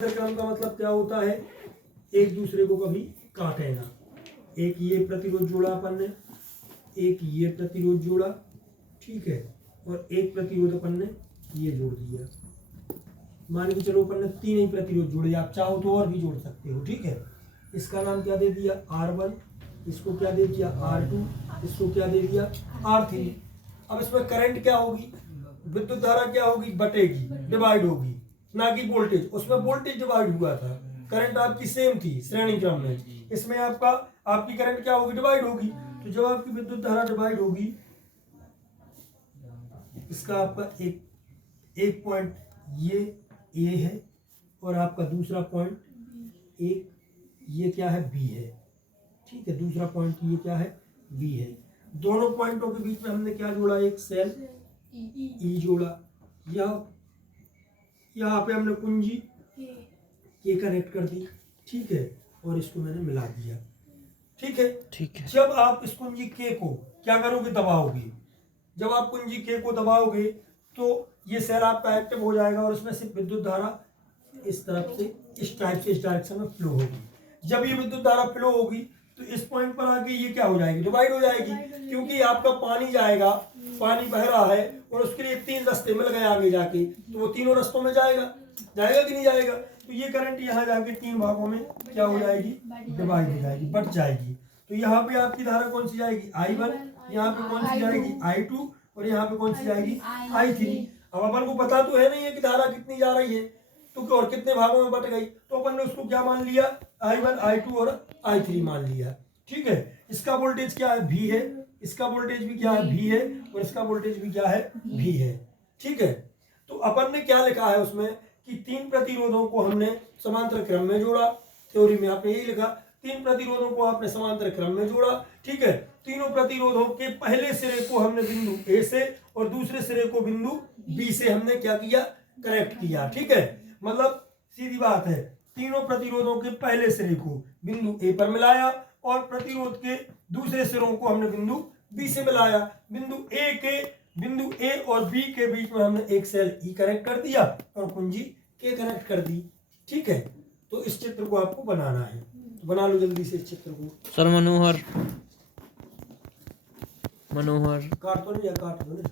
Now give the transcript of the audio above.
क्रम का मतलब क्या होता है, एक दूसरे को कभी काटे ना। एक ये प्रतिरोध जोड़ा अपन ने, एक ये प्रतिरोध जोड़ा, ठीक है, और एक प्रतिरोध अपन ने ये जोड़ दिया। मान के चलो अपन ने तीन ही प्रतिरोध जोड़े, आप चाहो तो और भी जोड़ सकते हो, ठीक है। इसका नाम क्या दे दिया R1, इसको क्या दे दिया R2, इसको क्या दे दिया R3। अब इसमें करंट क्या होगी, विद्युत धारा क्या होगी, बटेगी, डिवाइड होगी, ना कि वोल्टेज। उसमें वोल्टेज डिवाइड हुआ था, करंट आपकी सेम थी श्रेणी क्रम में। इसमें आपकी करंट क्या होगी, डिवाइड होगी। तो जब आपकी विद्युत धारा डिवाइड होगी, इसका आपका एक पॉइंट ये ए है और आपका दूसरा पॉइंट एक ये क्या है बी है, ठीक है। दूसरा पॉइंट ये क्या है बी है। दोनों पॉइंटों के बीच में हमने क्या जोड़ा, एक सेल ई जोड़ा। यहाँ पे हमने कुंजी के कनेक्ट कर दी, ठीक है, और इसको मैंने मिला दिया, ठीक है। ठीक है। जब आप इस कुंजी के को क्या करोगे, दबाओगे। जब आप कुंजी के को दबाओगे तो ये सेल आपका एक्टिव हो जाएगा और इसमें से विद्युत धारा इस तरफ से इस टाइप से इस डायरेक्शन में फ्लो होगी। जब ये विद्युत धारा फ्लो होगी तो इस पॉइंट पर आके ये क्या हो जाएगी, डिवाइड हो जाएगी, क्योंकि आपका पानी जाएगा, पानी बह रहा है और उसके लिए तीन रास्ते मिल गए आगे जाके, तो वो तीनों रास्तों में जाएगा कि नहीं जाएगा। तो ये करंट यहाँ जाके तीन भागों में क्या हो जाएगी, डिवाइड हो जाएगी, बट जाएगी। तो यहाँ पे आपकी धारा कौन सी जाएगी, I1, यहाँ पे कौन सी जाएगी I2, और यहाँ पे कौन सी जाएगी I3। अब अपन को पता तो है नहीं है कि धारा कितनी जा रही है, तो और कितने भागों में बट गई, तो अपन ने उसको क्या मान लिया, I1, I2 और I3 मान लिया, ठीक है। इसका वोल्टेज क्या है, V है, इसका वोल्टेज भी क्या है V है, और इसका वोल्टेज भी क्या है V है, ठीक है। तो अपन ने क्या लिखा है उसमें कि तीन प्रतिरोधों को हमने समांतर क्रम में जोड़ा। थ्योरी में आपने यही लिखा, तीन प्रतिरोधों को आपने समांतर क्रम में जोड़ा, ठीक है। तीनों प्रतिरोधों के पहले सिरे को हमने बिंदु A से और दूसरे सिरे को बिंदु B से हमने क्या किया, कनेक्ट किया, ठीक है। मतलब सीधी बात है, तीनों प्रतिरोधों के पहले सिरे को बिंदु A पर मिलाया और प्रतिरोध के दूसरे सिरों को हमने बिंदु B से मिलाया। बिंदु A और B के बीच में हमने एक सेल E कनेक्ट कर दिया और कुंजी K कनेक्ट कर दी, ठीक है। तो इस चित्र को आपको बनाना है, तो बना लो जल्दी से इस चित्र को। सर मनोहर काट तो नहीं, काट दो ना।